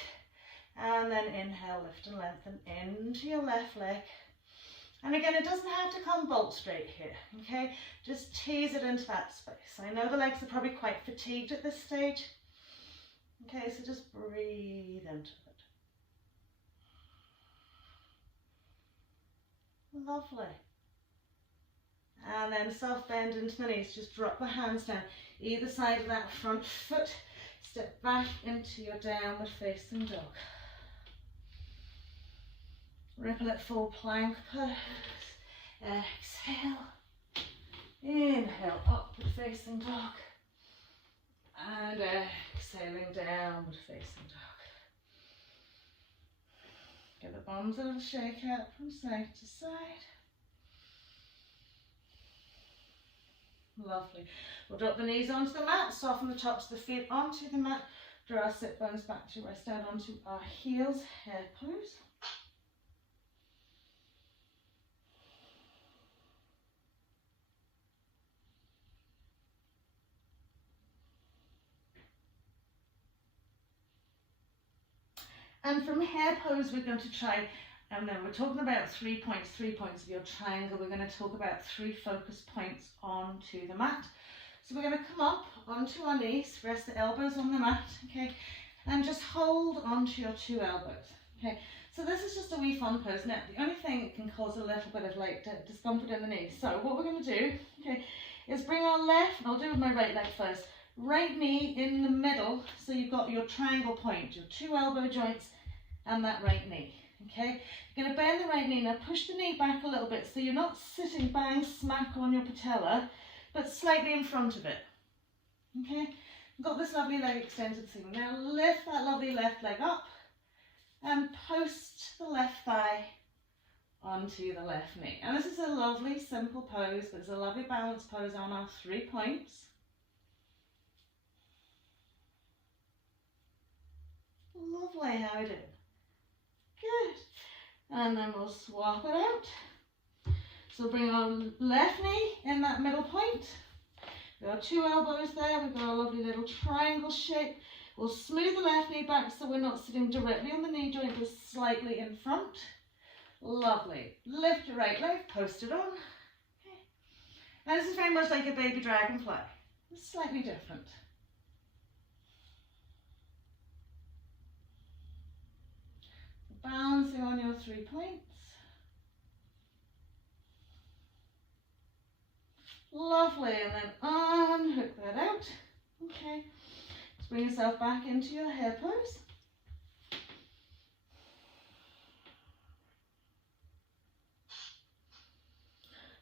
and then inhale, lift and lengthen into your left leg. And again, it doesn't have to come bolt straight here, okay? Just tease it into that space. I know the legs are probably quite fatigued at this stage. Okay, so just breathe into it. Lovely. And then soft bend into the knees. Just drop the hands down either side of that front foot. Step back into your downward facing dog. Ripple it, full plank pose. Exhale. Inhale, upward facing dog. And exhaling, downward facing dog. Give the bums a little shake out from side to side. Lovely. We'll drop the knees onto the mat, soften the tops of the feet onto the mat, draw our sit bones back to rest down onto our heels, hair pose. And from hair pose, we're going to try, and then we're talking about 3 points of your triangle. We're going to talk about 3 focus points onto the mat. So we're going to come up onto our knees, rest the elbows on the mat, okay, and just hold onto your 2 elbows, okay. So this is just a wee fun pose. Now, the only thing that can cause a little bit of like discomfort in the knees. So what we're going to do, okay, is bring our left, I'll do with my right leg first, right knee in the middle, so you've got your triangle point, your 2 elbow joints, and that right knee, okay? You're going to bend the right knee. Now push the knee back a little bit so you're not sitting bang smack on your patella, but slightly in front of it, okay? You've got this lovely leg extended through. Now lift that lovely left leg up and post the left thigh onto the left knee. And this is a lovely simple pose, but it's a lovely balance pose on our 3 points. Lovely, how we do? Good. And then we'll swap it out. So bring our left knee in that middle point. We've got 2 elbows there. We've got a lovely little triangle shape. We'll smooth the left knee back so we're not sitting directly on the knee joint, but slightly in front. Lovely. Lift your right leg, post it on. Okay. And this is very much like a baby dragonfly. It's slightly different. Balancing on your 3 points. Lovely, and then unhook that out. Okay, just bring yourself back into your hair pose.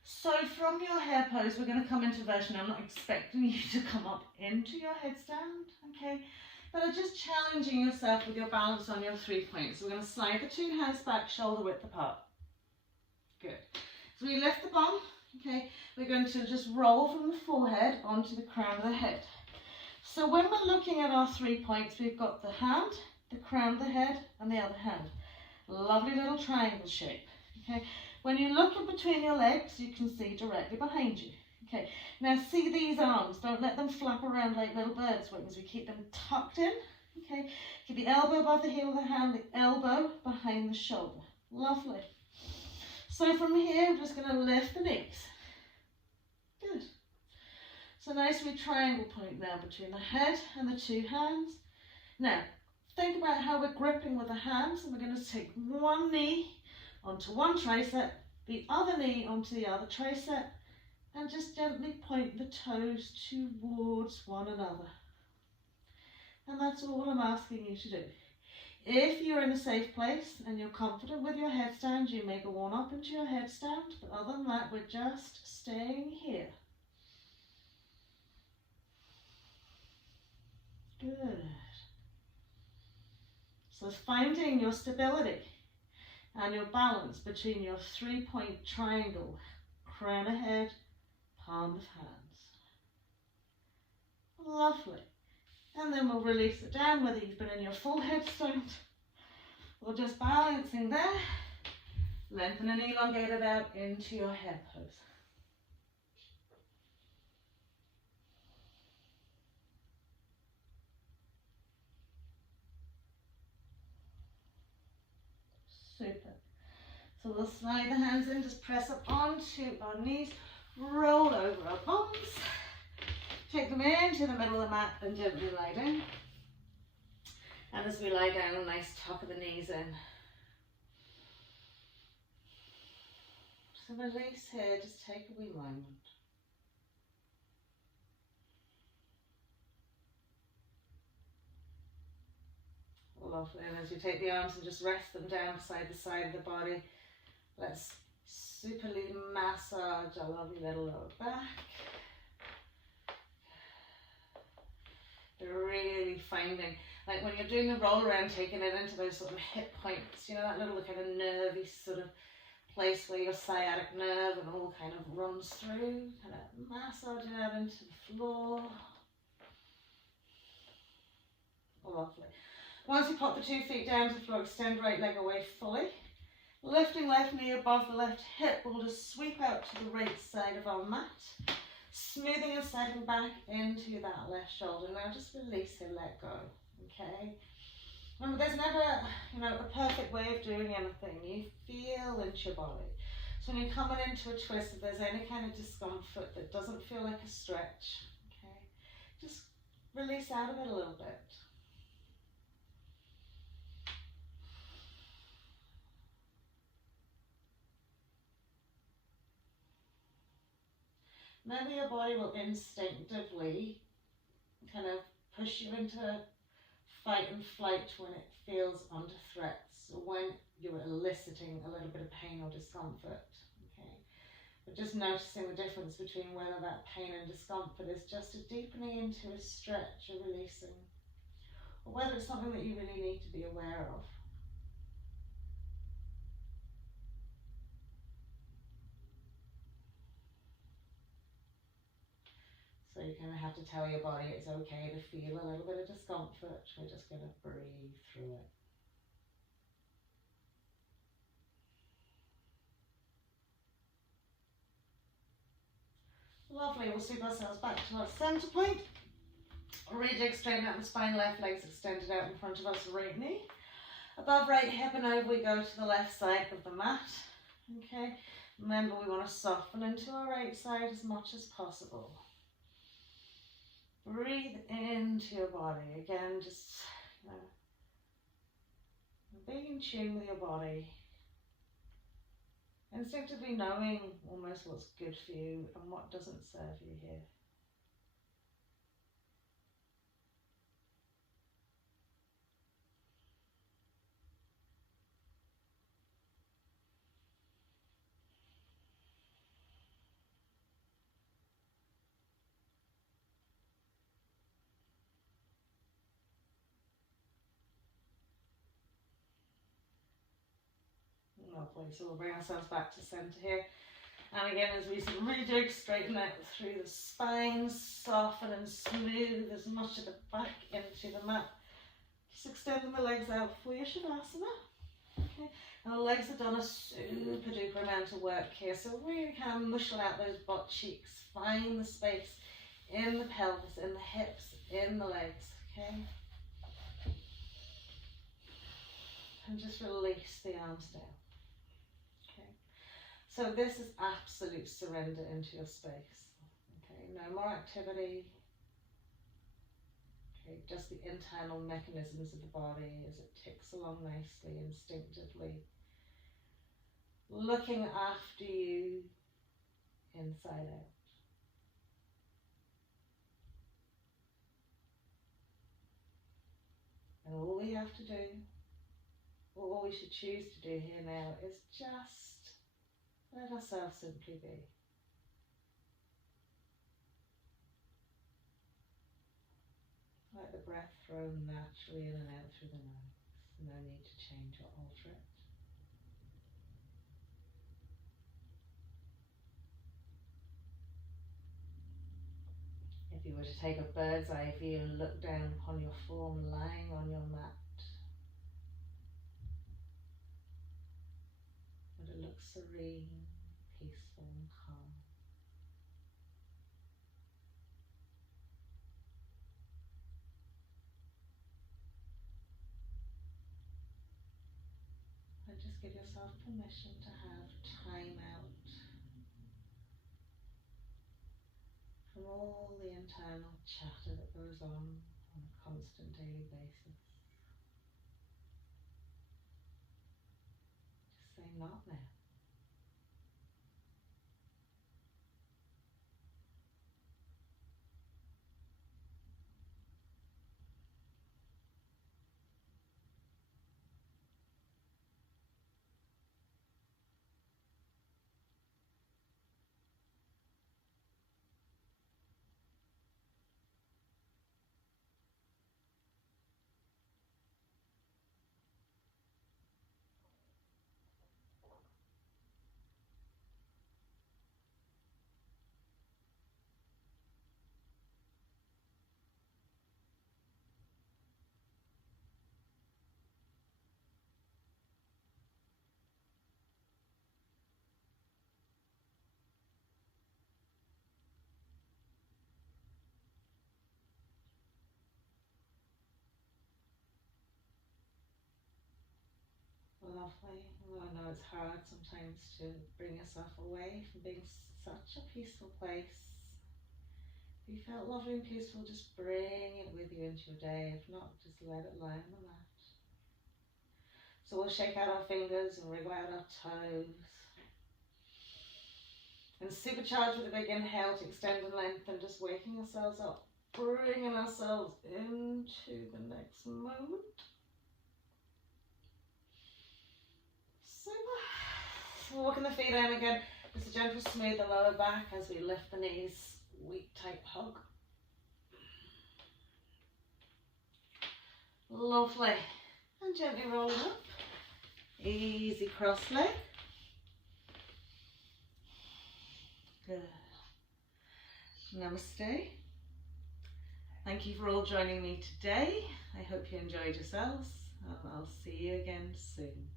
So from your hair pose, we're going to come into version. I'm not expecting you to come up into your headstand, okay? But are just challenging yourself with your balance on your 3 points. So we're going to slide the 2 hands back, shoulder width apart. Good. So we lift the bum, okay? We're going to just roll from the forehead onto the crown of the head. So when we're looking at our 3 points, we've got the hand, the crown of the head, and the other hand. Lovely little triangle shape, okay? When you look in between your legs, you can see directly behind you. Okay, now see these arms, don't let them flap around like little birds' wings. We keep them tucked in, okay? Keep the elbow above the heel of the hand, the elbow behind the shoulder. Lovely. So from here, I'm just going to lift the knees. Good. So nice wee triangle point now between the head and the 2 hands. Now, think about how we're gripping with the hands, and we're going to take one knee onto one tricep, the other knee onto the other tricep, and just gently point the toes towards one another. And that's all I'm asking you to do. If you're in a safe place and you're confident with your headstand, you may go on up into your headstand, but other than that, we're just staying here. Good. So finding your stability and your balance between your 3 point triangle, crown of head, palm of hands. Lovely. And then we'll release it down, whether you've been in your full headstand or just balancing there. Lengthen and elongate it out into your head pose. Super. So we'll slide the hands in, just press up onto our knees, roll over our bums, take them into the middle of the mat and gently lie down. And as we lie down, a nice tuck of the knees in. So release here, just take a wee moment. Lovely, and as you take the arms and just rest them down beside the side of the body, let's superly massage our lovely little lower back. Really finding, like when you're doing the roll around, taking it into those sort of hip points, you know, that little kind of nervy sort of place where your sciatic nerve and all kind of runs through, kind of massage it out into the floor. Lovely. Once you pop the 2 feet down to the floor, extend right leg away fully. Lifting left knee above the left hip, we'll just sweep out to the right side of our mat. Smoothing and settling back into that left shoulder. Now just release and let go, okay? Remember, there's never, a perfect way of doing anything. You feel into your body. So when you're coming into a twist, if there's any kind of discomfort that doesn't feel like a stretch, okay, just release out of it a little bit. Maybe your body will instinctively kind of push you into fight and flight when it feels under threat, so when you're eliciting a little bit of pain or discomfort, okay? But just noticing the difference between whether that pain and discomfort is just a deepening into a stretch, a releasing, or whether it's something that you really need to be aware of. So you kind of have to tell your body it's okay to feel a little bit of discomfort. We're just going to breathe through it. Lovely, we'll sweep ourselves back to our center point. Rejig, straighten out the spine, left leg's extended out in front of us, right knee. Above right hip and over we go to the left side of the mat. Okay, remember we want to soften into our right side as much as possible. Breathe into your body. Again, just being in tune with your body. Instinctively knowing almost what's good for you and what doesn't serve you here. Lovely, so we'll bring ourselves back to center here. And again, as we rejig, straighten out through the spine, soften and smooth as much of the back into the mat. Just extending the legs out for your Shavasana. Okay. And the legs have done a super duper amount of work here. So really kind of mushel out those butt cheeks. Find the space in the pelvis, in the hips, in the legs. Okay. And just release the arms down. So this is absolute surrender into your space. Okay, no more activity. Okay, just the internal mechanisms of the body as it ticks along nicely, instinctively. Looking after you inside out. And all we have to do, or all we should choose to do here now, is just let ourselves simply be. Let the breath flow naturally in and out through the nose. No need to change or alter it. If you were to take a bird's eye view and look down upon your form lying on your mat, would it look serene, peaceful and calm? and just give yourself permission to have time out from all the internal chatter that goes on a constant daily basis. Just say not now. Lovely. Well, I know it's hard sometimes to bring yourself away from being such a peaceful place. If you felt lovely and peaceful, just bring it with you into your day. If not, just let it lie on the mat. So we'll shake out our fingers and wriggle out our toes. And supercharge with a big inhale to extend and lengthen, just waking ourselves up, bringing ourselves into the next moment. Super. Walking the feet in again. Just a gentle smooth the lower back as we lift the knees. Weak tight hug. Lovely. And gently roll up. Easy cross leg. Good. Namaste. Thank you for all joining me today. I hope you enjoyed yourselves, and I'll see you again soon.